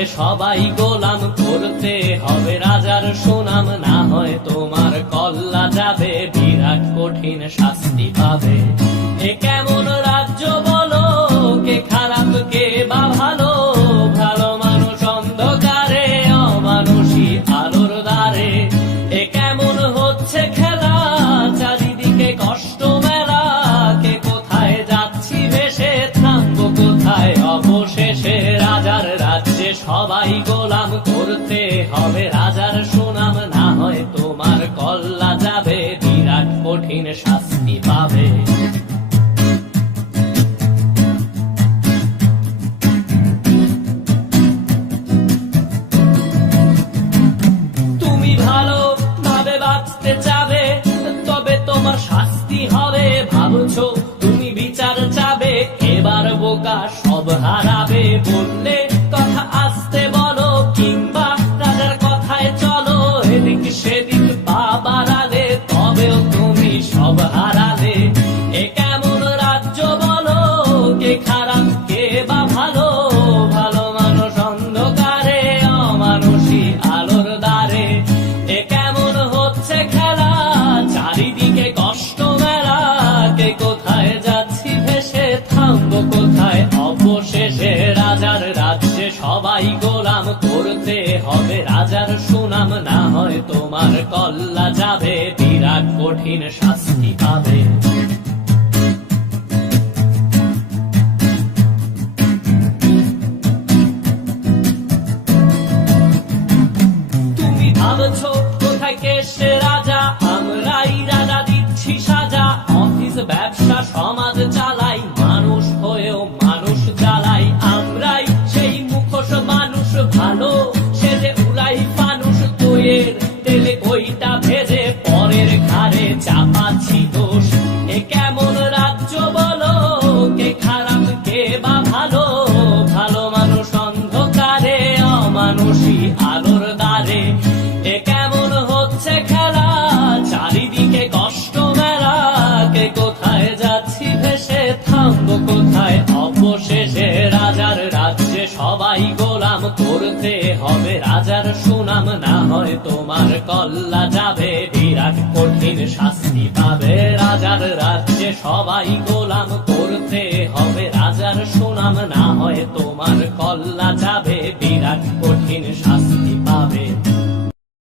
রাজ্যে সবাই গোলাম, করতে হবে রাজার সুনাম, না হয় তোমার কল্লা যাবে, বিরাট কঠিন শাস্তি পাবে। এ কেমন রাজ্য বলো, কে খারাপ কে বা ভালো, ভালো মানুষ অন্ধকারে, অমানুষী আলোর দ্বারে। এ কেমন হচ্ছে খেলা, চারিদিকে কষ্ট মেলা, কে কোথায় যাচ্ছি ভেসে, থামবো কোথায় অবশেষে। রাজার রাজ্যে সবাই গোলাম, করতে হবে রাজার সুনাম, না হয় তোমার কল্লা যাবে, বিরাট কঠিন শাস্তি পাবে। তুমি ভালো ভাবে বাঁচতে চাবে, তবে তোমার শাস্তি হবে। ভাবছো তুমি বিচার চাবে, এবার বোকা সব হারাবে। বললে কথা আস্তে বলো, কিংবা রাজার কথায় চলো, এদিক সেদিক পা বাড়ালে, তবেও তুমি সব হারালে। এ কেমন রাজ্য বলো, কে খারাপ কে বা ভালো, ভালো মানুষ অন্ধকারে, অমানুষী আলোর দ্বারে। এ কেমন হচ্ছে খেলা, চারিদিকে কষ্ট মেলা, কে কোথায় যাচ্ছি ভেসে, থামবো কোথায় অবশেষে। রাজার রাজ্যে সবাই গোলাম, করতে হবে রাজার সুনাম, না হয় তোমার কল্লা যাবে, বিরাট কঠিন শাস্তি পাবে। তুমি ভাবছো কোথায় কে সে রাজা, আমরাই রাজা দিচ্ছি সাজা। অফিস ব্যবসা সমাজ চালাই, মানুষ হয়েও মানুষ জ্বালাই। আমরাই সেই মুখোশ মানুষ ভালো, সে যে উড়াই ফানুষ দইয়ের তেলে, ওইটা ভেজে পরের ঘাড়ে চাপাচ্ছি দোষ। এ কেমন রাজ্য বলো, কে খারাপ কে বা ভালো, ভালো মানুষ অন্ধকারে, অমানুষী আলোর দ্বারে। এ কেমন হচ্ছে খেলা, চারিদিকে কষ্ট মেলা, কে কোথায় যাচ্ছি ভেসে, থামবো কোথায় অবশেষে। রাজার রাজ্যে সবাই গোলাম, করতে হবে রাজার সুনাম, না হয় তোমার কল্লা যাবে, বিরাট কঠিন শাস্তি পাবে। রাজার রাজ্যে সবাই গোলাম, করতে হবে রাজার সুনাম, না হয় তোমার কল্লা যাবে, বিরাট কঠিন শাস্তি পাবে।